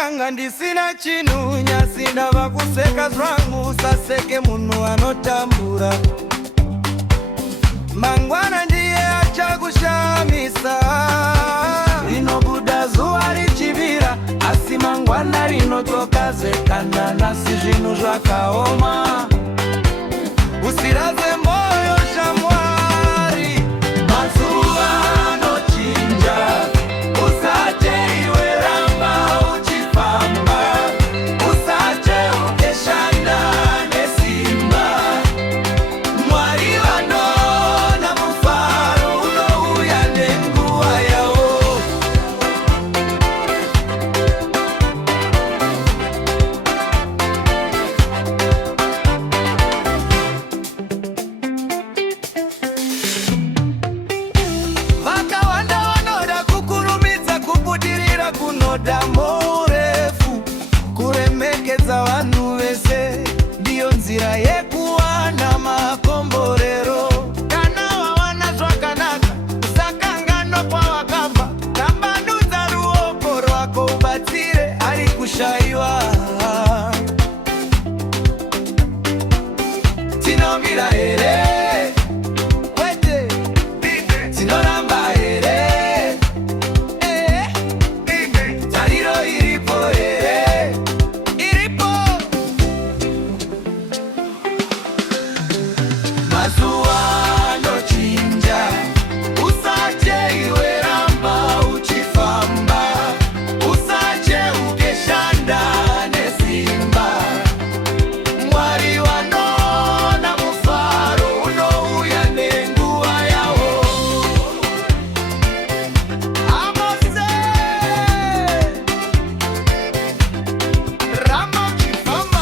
kanga ndisina chinu nyasinda vakuseka zvangu saseke munhu anotambura mangwana ndiye achakushamisa rinobuda zuva richivira asi mangwana rinotokazekana nasi zvinhu zvakaoma usiraze moyo shamwari mazuva anochinja usache iwe ramba uchifamba usache ukeshanda nesimba mwari vanona mufaro unouya nenguva yawo kunoda murefu kuremekedza vanhu vese ndiyo nzira yekuwana makomborero kana wawana zvakanaka usakangano kwawakabva tambanudza ruoko rwako ubatsire ari kushayiwa tinomira here kwete tinoramba here mazuva anochinja usache iwe ramba uchifamba usache ukeshanda nesimba mwari vanona mufaro unouya nenguva yawo amose ramba uchifamba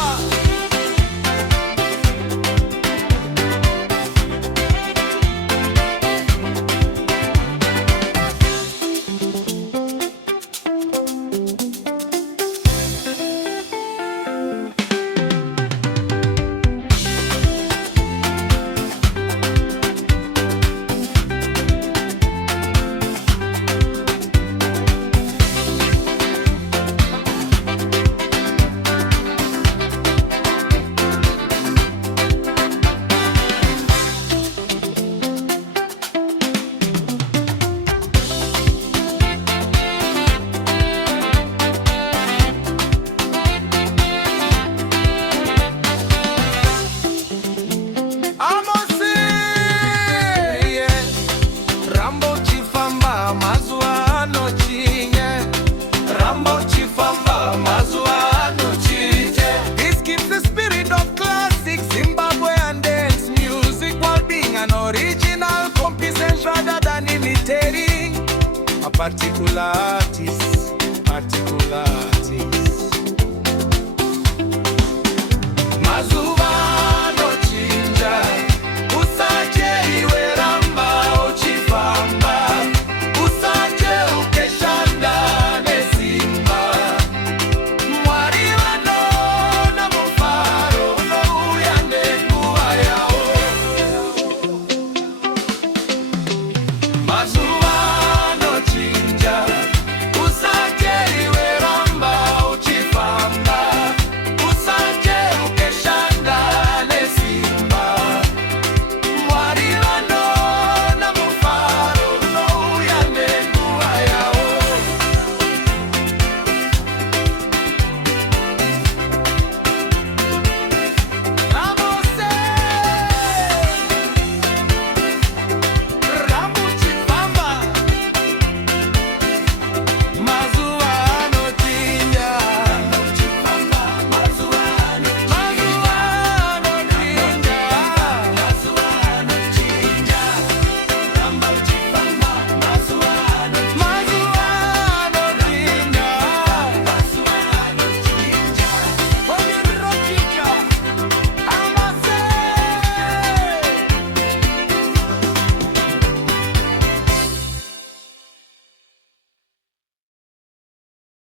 particular